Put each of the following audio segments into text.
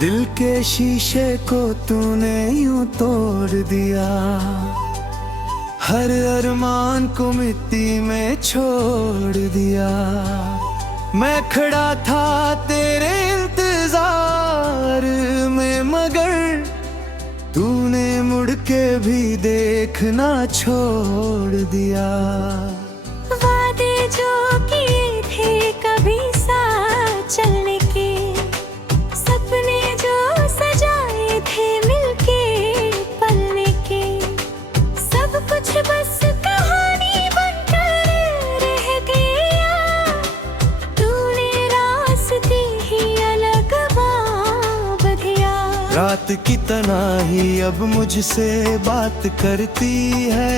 दिल के शीशे को तूने यूं तोड़ दिया, हर अरमान को मिट्टी में छोड़ दिया। मैं खड़ा था तेरे इंतजार में, मगर तूने मुड़ के भी देखना छोड़ दिया। वादे जो किए थे कभी साथ चलने के, सपने जो सजाए थे मिलके पलने के, सब कुछ बस कहानी बनकर रह गया। तूने रास्ते ही अलग बधिया। रात की तन्हाई अब मुझसे बात करती है,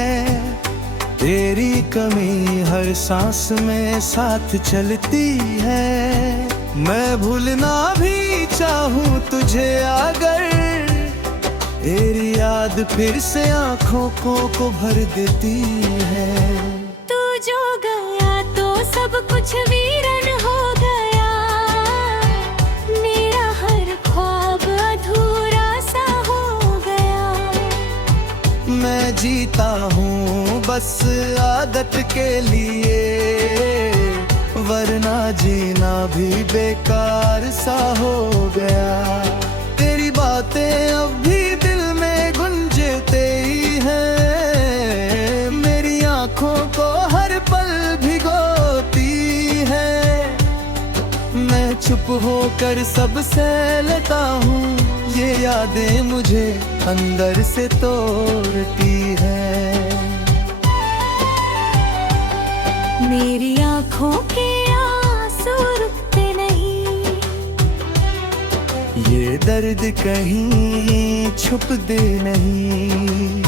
तेरी कमी हर सांस में साथ चलती है। मैं भूलना भी चाहूं तुझे अगर, तेरी याद फिर से आंखों को भर देती है। तू जो गया तो सब कुछ वीरन हो गया, मेरा हर ख्वाब अधूरा सा हो गया। मैं जीता हूँ बस आदत के लिए, वरना जीना भी बेकार सा हो गया। तेरी बातें अब भी दिल में गुंजते ही हैं, मेरी आंखों को हर पल भिगोती है। मैं चुप होकर सबसे लेता हूँ, ये यादें मुझे अंदर से तोड़ती है। मेरी आँखों के आंसू रुकते नहीं, ये दर्द कहीं छुपते नहीं।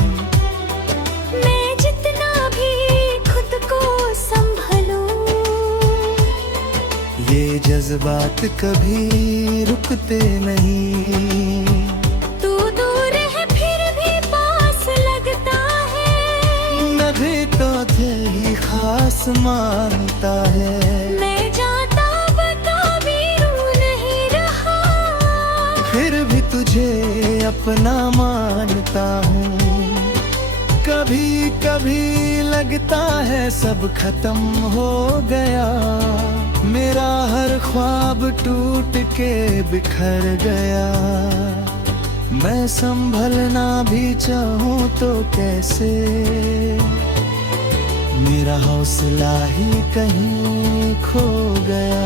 मैं जितना भी खुद को संभलूं, ये जज्बात कभी रुकते नहीं। तू दूर है फिर भी पास लगता है, मैं भी तो तेरी खास मानता है। मैं जाता बता भी रू नहीं रहा, फिर भी तुझे अपना मानता हूँ। कभी कभी लगता है सब खत्म हो गया, मेरा हर ख्वाब टूट के बिखर गया। मैं संभलना भी चाहूँ तो कैसे, मेरा हौसला ही कहीं खो गया।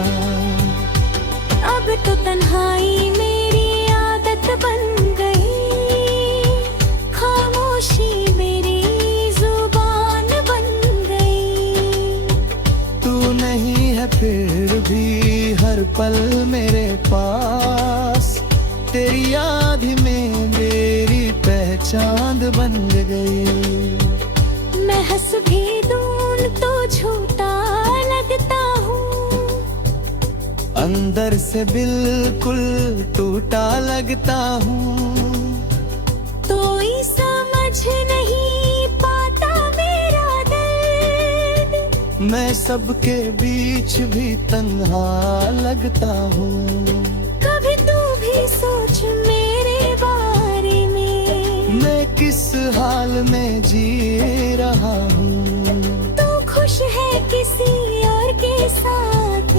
अब तो तन्हाई मेरी आदत बन गई, खामोशी मेरी जुबान बन गई। तू नहीं है फिर भी हर पल मेरे पास, तेरी याद में मेरी पहचान बन गई। मैं हंस भी दूं तो झूठा लगता हूँ, अंदर से बिल्कुल टूटा लगता हूँ। कोई समझ नहीं पाता मेरा दर्द, मैं सबके बीच भी तन्हा लगता हूँ। कभी तू भी सोच मेरे बारे में, मैं किस हाल में जी रहा हूँ। तू खुश है किसी और के साथ,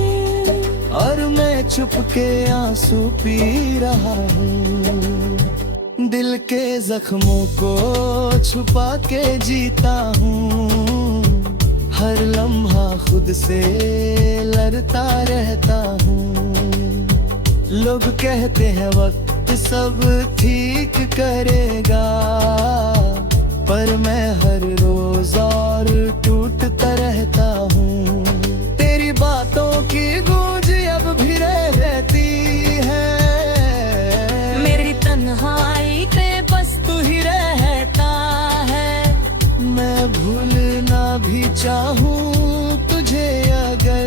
और मैं चुप के आंसू पी रहा हूँ। दिल के जख्मों को छुपा के जीता हूँ, हर लम्हा खुद से लड़ता रहता हूँ। लोग कहते हैं वक्त सब ठीक करेगा, पर मैं हर रोज और टूटता रहता हूँ। तेरी बातों की गूंज अब भी रहती है, मेरी तन्हाई पे बस तू ही रहता है। मैं भूलना भी चाहूँ तुझे अगर,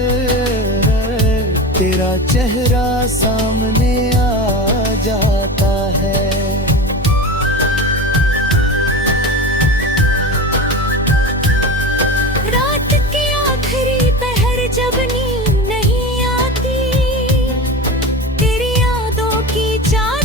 तेरा चेहरा सामने आ जाता है। रात के आखिरी पहर जब नींद नहीं आती, तेरी यादों की चार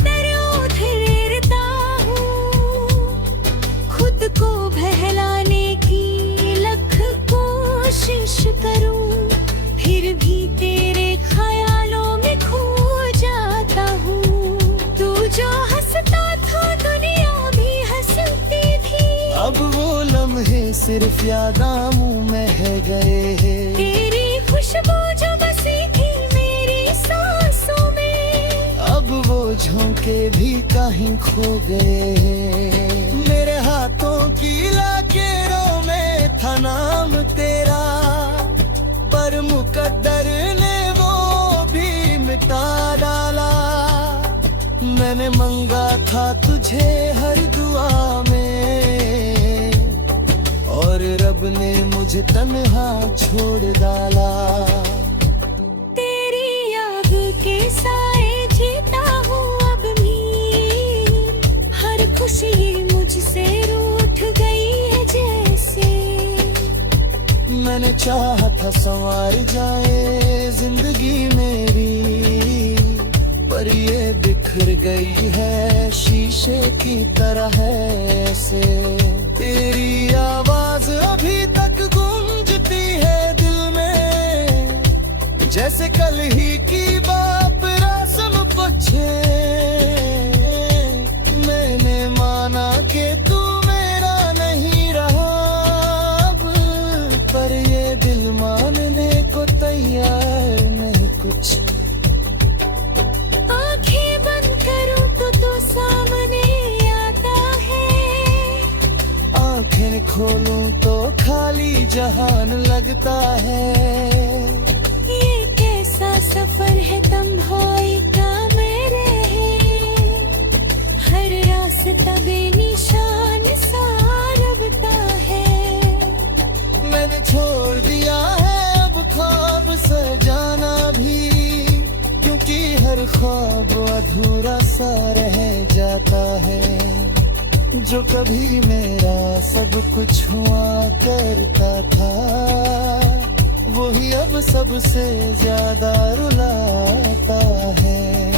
सिर्फ यादां मुंह में है गए हैं। तेरी खुशबू जो बसी थी मेरी सांसों में, अब वो झोंके भी कहीं खो गए हैं। मेरे हाथों की लकीरों में था नाम तेरा, पर मुकद्दर ने वो भी मिटा डाला। मैंने मांगा था तुझे हर दुआ में, और रब ने मुझे तन्हा छोड़ डाला। तेरी आग के साए जीता हूँ अब भी, हर खुशी मुझसे रूठ गई है जैसे। मैंने चाहा था संवार जाए जिंदगी मेरी, पर ये बिखर गई है शीशे की तरह ऐसे। तेरी आवाज अभी तक गूंजती है दिल में, जैसे कल ही की बात रस्म पूछे। मैंने माना कि तू मेरा नहीं रहा अब, पर ये दिल मानने को तैयार नहीं कुछ। आंखें बंद करूं तो सामने आता है, आंखें खोलूं तो खाली जहान लगता है। ये कैसा सफर है तन्हाई का मेरे, हर रास्ता बेनिशान सा रबता है। मैंने छोड़ दिया है अब ख्वाब सजाना भी, क्योंकि हर ख्वाब अधूरा सा रह जाता है। जो कभी मेरा सब कुछ हुआ करता था, वही अब सबसे ज्यादा रुलाता है।